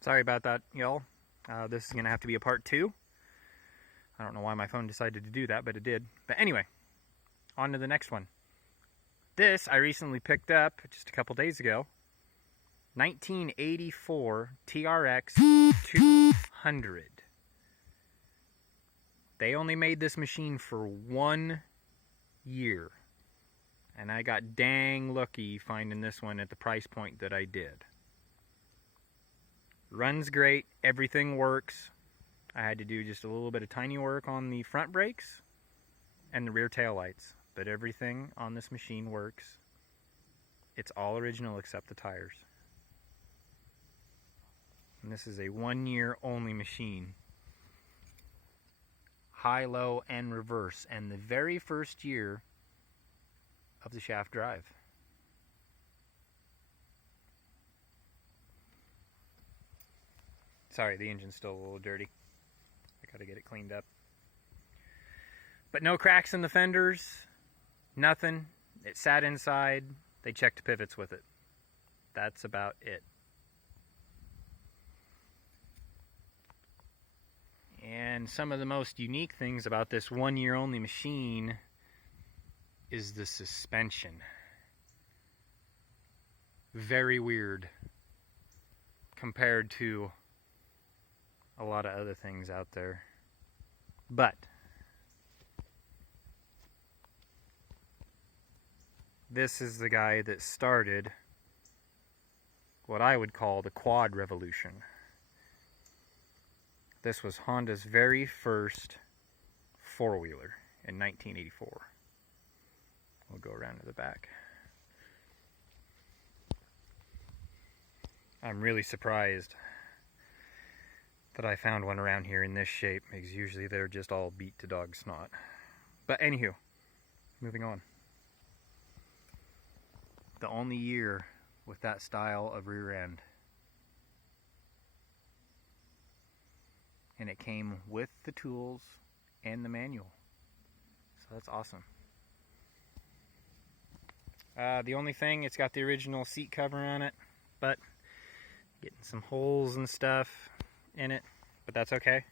Sorry about that, y'all. This is going to have to be a part 2. I don't know why my phone decided to do that, but it did. But anyway, on to the next one. This I recently picked up just a couple days ago. 1984 TRX 200. They only made this machine for 1 year. And I got dang lucky finding this one at the price point that I did. Runs great, everything works. I had to do just a little bit of tiny work on the front brakes and the rear tail lights, but everything on this machine works. It's all original except the tires. And this is a 1 year only machine. High, low, and reverse, and the very first year of the shaft drive. Sorry, the engine's still a little dirty. I gotta get it cleaned up. But no cracks in the fenders, nothing. It sat inside. They checked pivots with it. That's about it. And some of the most unique things about this 1 year only machine is the suspension. Very weird compared to a lot of other things out there. But this is the guy that started what I would call the quad revolution. This was Honda's very first four-wheeler in 1984. We'll go around to the back. I'm really surprised that I found one around here in this shape, because usually they're just all beat to dog snot. But anywho, moving on. The only year with that style of rear end. And it came with the tools and the manual. So that's awesome. The only thing, it's got the original seat cover on it, but getting some holes and stuff in it, but that's okay.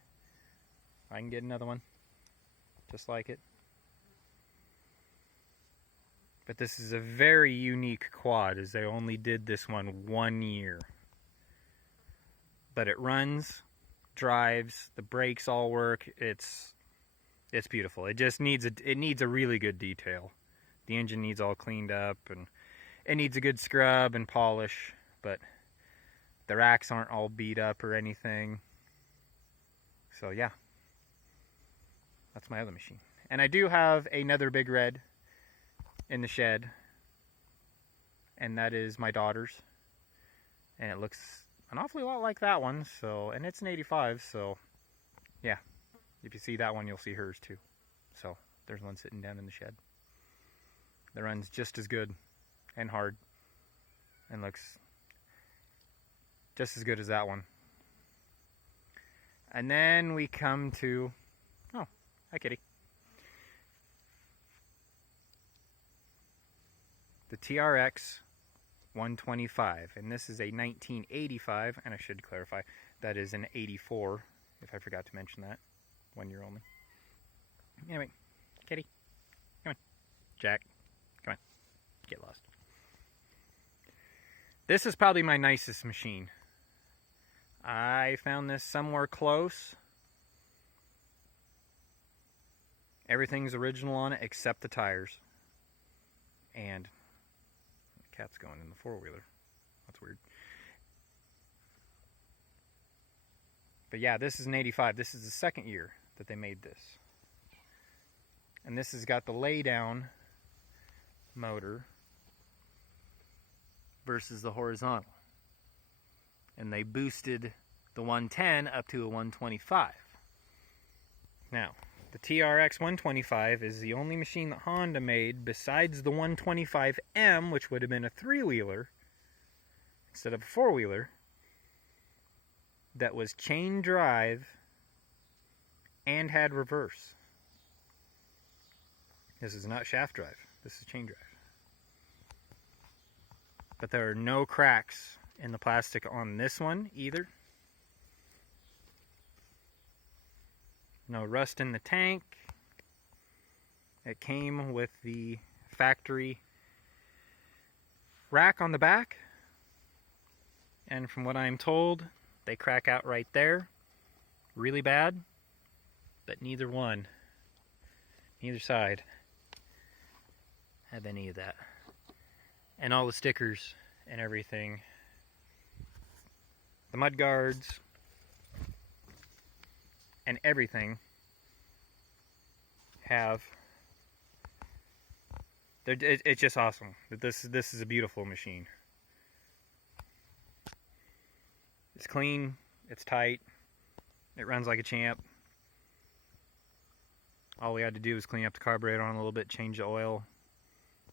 I can get another one just like it. But this is a very unique quad, as they only did this one 1 year. But it runs, drives, the brakes all work. It's beautiful. It just needs a really good detail. The engine needs all cleaned up, and it needs a good scrub and polish, but the racks aren't all beat up or anything. So yeah, that's my other machine. And I do have another Big Red in the shed, and that is my daughter's, and it looks an awfully lot like that one. So, and it's an 85, so yeah, if you see that one, you'll see hers too. So there's one sitting down in the shed that runs just as good and hard and looks just as good as that one. And then we come to, oh, hi kitty, the TRX 125, and this is a 1985, and I should clarify, that is an 84, if I forgot to mention that. 1 year only. Anyway, kitty, come on. Jack, come on, get lost. This is probably my nicest machine. I found this somewhere close. Everything's original on it except the tires. And the cat's going in the four-wheeler. That's weird. But yeah, this is an 85. This is the second year that they made this. And this has got the lay-down motor versus the horizontal. And they boosted the 110 up to a 125. Now, the TRX 125 is the only machine that Honda made besides the 125M, which would have been a three-wheeler instead of a four-wheeler, that was chain drive and had reverse. This is not shaft drive, this is chain drive. But there are no cracks in the plastic on this one either. No rust in the tank. It came with the factory rack on the back, and from what I'm told, they crack out right there really bad, but neither side have any of that. And all the stickers and everything, the mud guards and everything have, it's just awesome. This is a beautiful machine. It's clean, it's tight, it runs like a champ. All we had to do was clean up the carburetor on a little bit, change the oil.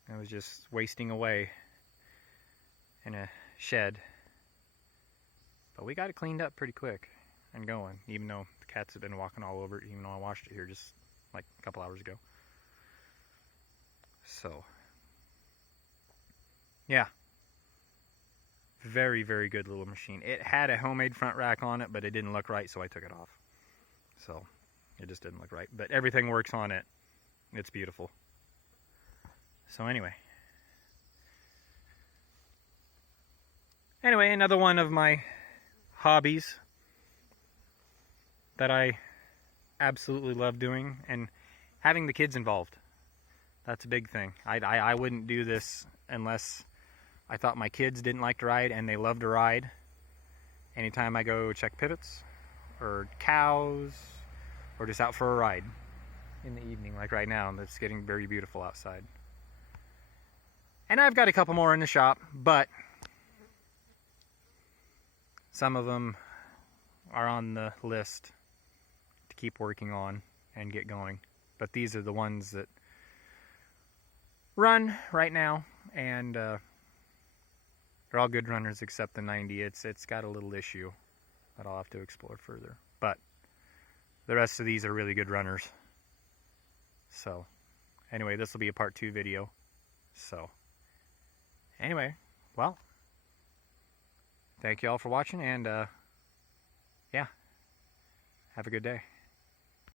It was just wasting away in a shed. But we got it cleaned up pretty quick and going, even though the cats have been walking all over it, even though I washed it here just like a couple hours ago. So, yeah. Very, very good little machine. It had a homemade front rack on it, but it didn't look right, so I took it off. So, it just didn't look right. But everything works on it. It's beautiful. So anyway. Anyway, another one of my hobbies that I absolutely love doing, and having the kids involved. That's a big thing. I wouldn't do this unless I thought my kids didn't like to ride and they love to ride. Anytime I go check pivots or cows or just out for a ride in the evening, like right now, and it's getting very beautiful outside. And I've got a couple more in the shop, but some of them are on the list to keep working on and get going. But these are the ones that run right now, and they're all good runners except the 90. It's got a little issue that I'll have to explore further. But the rest of these are really good runners. So anyway, this will be a part 2 video. So anyway, well, thank you all for watching, and yeah, have a good day.